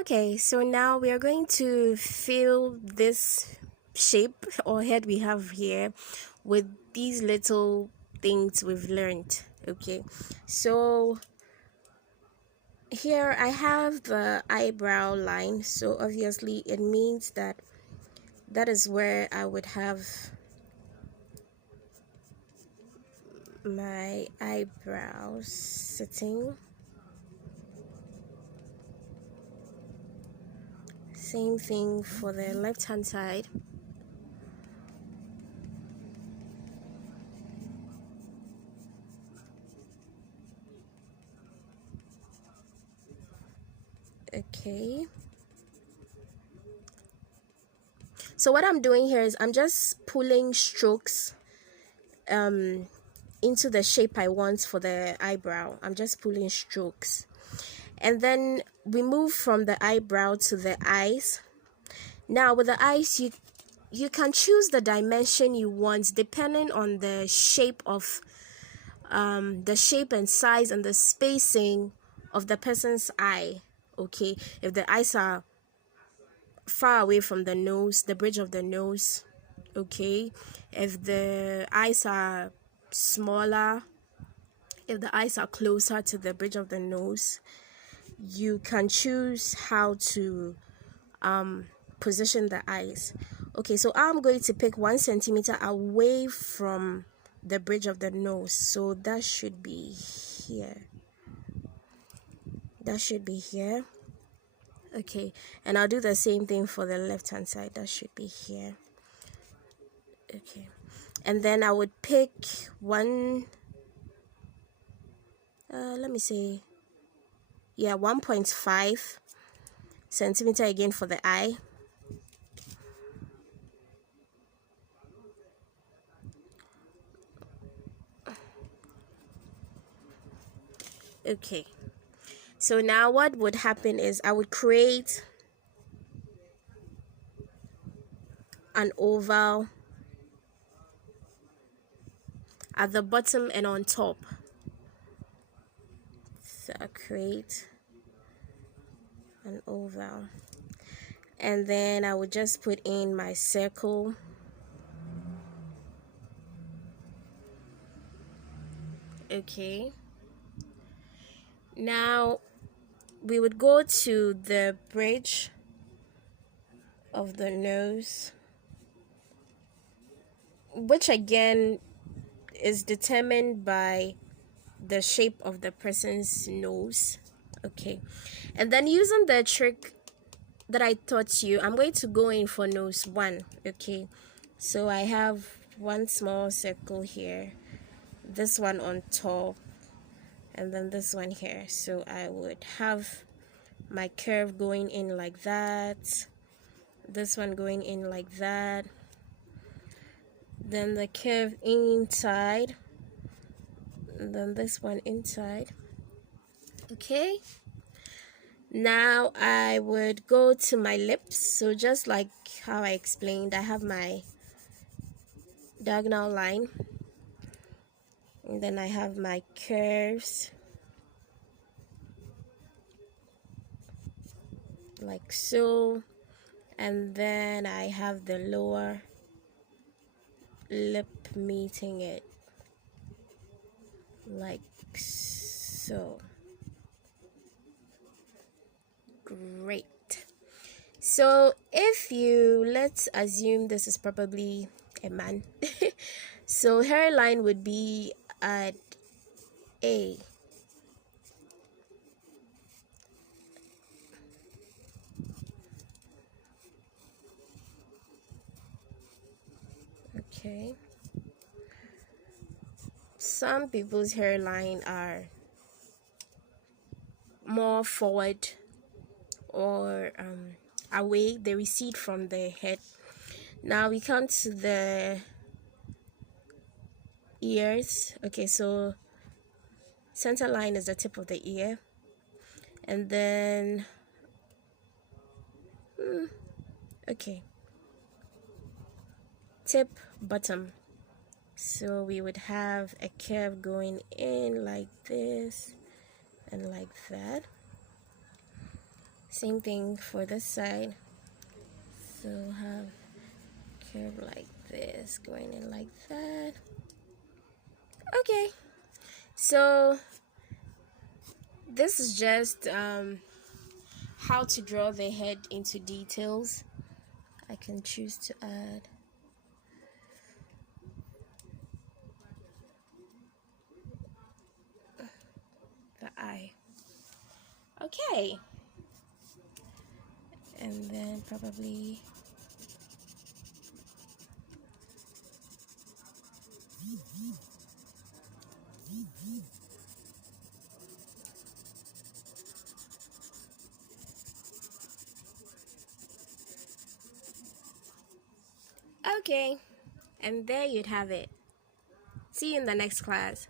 Okay, so now we are going to fill this shape or head we have here with these little things we've learned. Okay, so here I have the eyebrow line, so obviously it means that is where I would have my eyebrows sitting. Same thing for the left hand side. Okay, so what I'm doing here is I'm just pulling strokes into the shape I want for the eyebrow. I'm just pulling strokes, and then we move from the eyebrow to the eyes. Now with the eyes, you can choose the dimension you want depending on the shape of the shape and size and the spacing of the person's eye. Okay, if the eyes are far away from the nose, the bridge of the nose, okay, if the eyes are smaller, if the eyes are closer to the bridge of the nose, you can choose how to position the eyes. Okay, so I'm going to pick 1 centimeter away from the bridge of the nose, so that should be here. That should be here. Okay, and I'll do the same thing for the left hand side. That should be here. Okay, and then I would pick one, let me say, yeah, 1.5 centimeter again for the eye. Okay, so now what would happen is I would create an oval at the bottom and on top. So I create an oval, and then I would just put in my circle. Okay, now we would go to the bridge of the nose, which again is determined by the shape of the person's nose. Okay, and then using the trick that I taught you, I'm going to go in for nose 1. Okay, so I have one small circle here, this one on top, and then this one here. So I would have my curve going in like that, this one going in like that, then the curve inside, and then this one inside. Okay, now I would go to my lips. So just like how I explained, I have my diagonal line, and then I have my curves like so, and then I have the lower lip meeting it like so. Great. So if you, let's assume this is probably a man. So hairline would be at A. Okay, some people's hairline are more forward or away, they recede from the head. Now we come to the ears. Okay, so center line is the tip of the ear, and then okay, tip bottom. So we would have a curve going in like this and like that. Same thing for this side. So have curve like this, going in like that. Okay, so this is just how to draw the head into details. I can choose to add the eye. Okay, and then probably okay, and there you'd have it. See you in the next class.